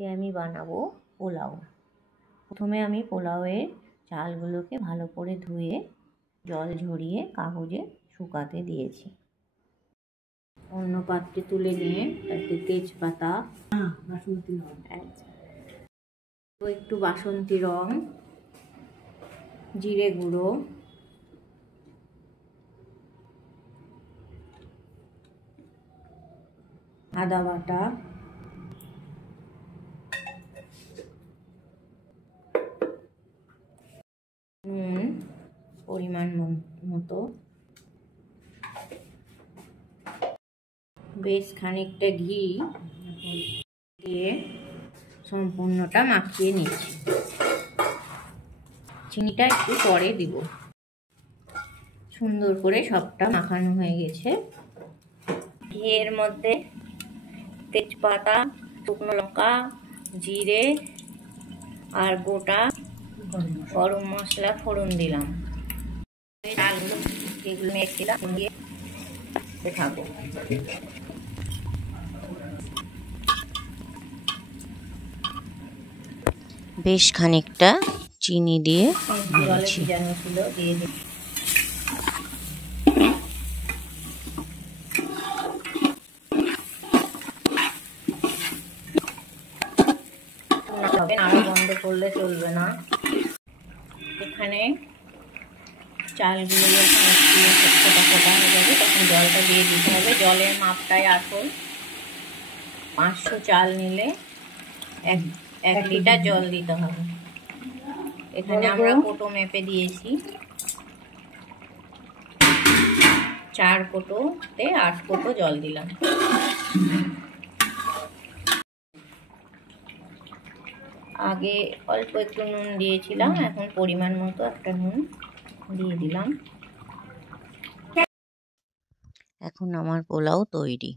আজকে আমি বানাবো পোলাও। প্রথমে আমি পোলাওয়ের চালগুলোকে ভালো করে ধুয়ে জল ঝরিয়ে কাগজে শুকাতে দিয়েছি। অন্য পাত্রে তুলে নিয়ে তাতে তেজপাতা, একটু বাসন্তী রং, জিরে গুঁড়ো, আদা বাটা, নুন পরিমাণ মতো, বেশ খানিকটা ঘি দিয়ে সম্পূর্ণটা মাখিয়ে নিচ্ছি। চিনিটা একটু পরে দিব। সুন্দর করে সবটা মাখানো হয়ে গেছে। ঘিয়ের মধ্যে তেজপাতা, শুকনো লঙ্কা, জিরে আর গোটা গরম মশলা ফোড়ন দিলাম। চালগুলো এগুলো মেখেছিলাম দিয়ে দেখাবো। বেশ খানিকটা চিনি দিয়ে জলে ভিজানো ছিল দিয়ে দিই। আরো বন্ধ করলে চলবে না। এখানে চালগুলো যখন একটু ফোটা ফোটা হয়ে যাবে তখন জলটা দিয়ে দিতে হবে। জলের মাপটাই আসল। 500 চাল নিলে 1 লিটার জল দিতে হবে। এখানে আমরা কোটো মেপে দিয়েছি। 4 কোটোতে 8 কোটো জল দিলাম। আগে অল্প একটু নুন দিয়েছিলাম, এখন পরিমাণ মতো একটা নুন দিয়ে দিলাম। এখন আমার পোলাও তৈরি।